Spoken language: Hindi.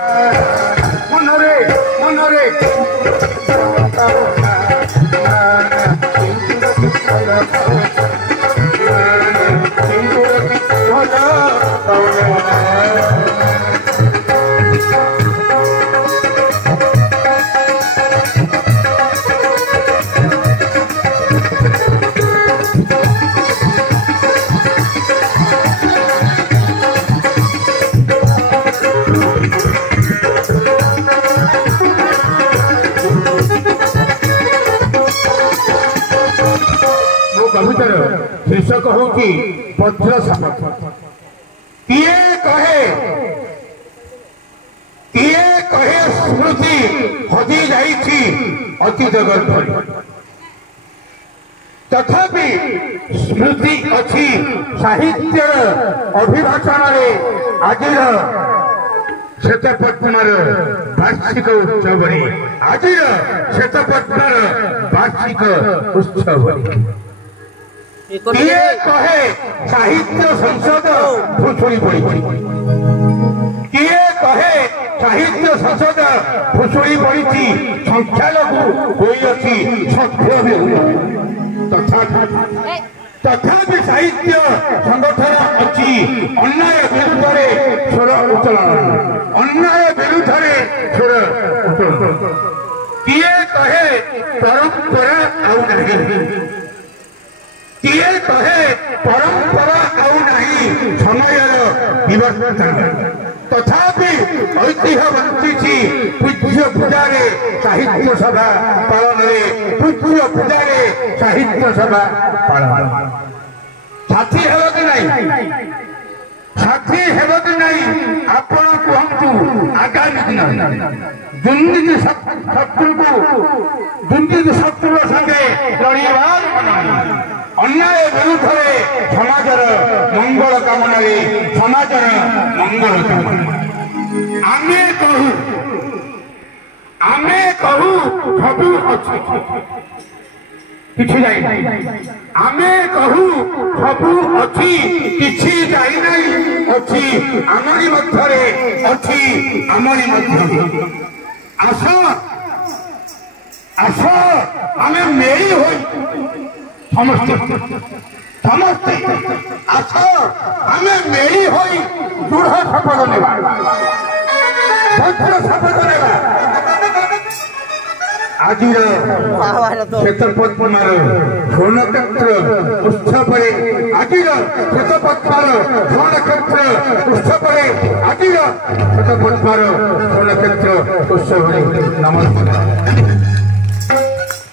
मनरे मनरे शीर्षक हूँ वज्र सामर्थ किए कहे स्मृति हजि जाइछि अतीत गर्भरे तथापि स्मृति अच्छी साहित्य अभिभाषण आज श्वेतपद्मार वार्षिक उत्सव आज श्वेतपद्मार वार्षिक उत्सव किए कहे साहित्य संसद भुसुड़ी पड़ी किए कहे साहित्य संसद भुसुड़ी पड़ी संख्यालघु होती सभ्य भी तथापि साहित्य संगठन अच्छी अन्याय विरुद्ध स्वर उत्तोलन अन्याय विरुद्ध स्वर उत्तोलन किए कहे परंपरा आउ नहीं किए कहे परंपरा आउ नहीं समय विवर्तन तथापि ऐतिह्य बंची पूज्य पूजारे साहित्य सभा पालन पूज्य पूजारे साहित्य सभा पालन साथी हेब कि नहीं साथी हेब कि नहीं आपण कहतु आगामी दिन दुर्नीति शत्रु संगे लड़िया अन्याय विरुद्ध समाजर मंगल कामना समाजर मंगल कामना आमे कहू सबू अच्छी किछि जाई आमे कहू सबू अच्छी किछि जाई नहीं अच्छी आमरी मध्यरे अच्छी आमरी मध्यरे आस आस आमे मेरी होई समस्ते समस्ते आस आमे मेरी होई दृढ़ शपथ नेबा भद्र शपथ नेबा आज श्वेतपद्मार स्वर्णक्षेत्र उत्सव आज श्वेतपद्मार स्वर्णक्षेत्र उत्सव आज श्वेतपद्मार स्वर्णक्षेत्र उत्सव नमस्कार।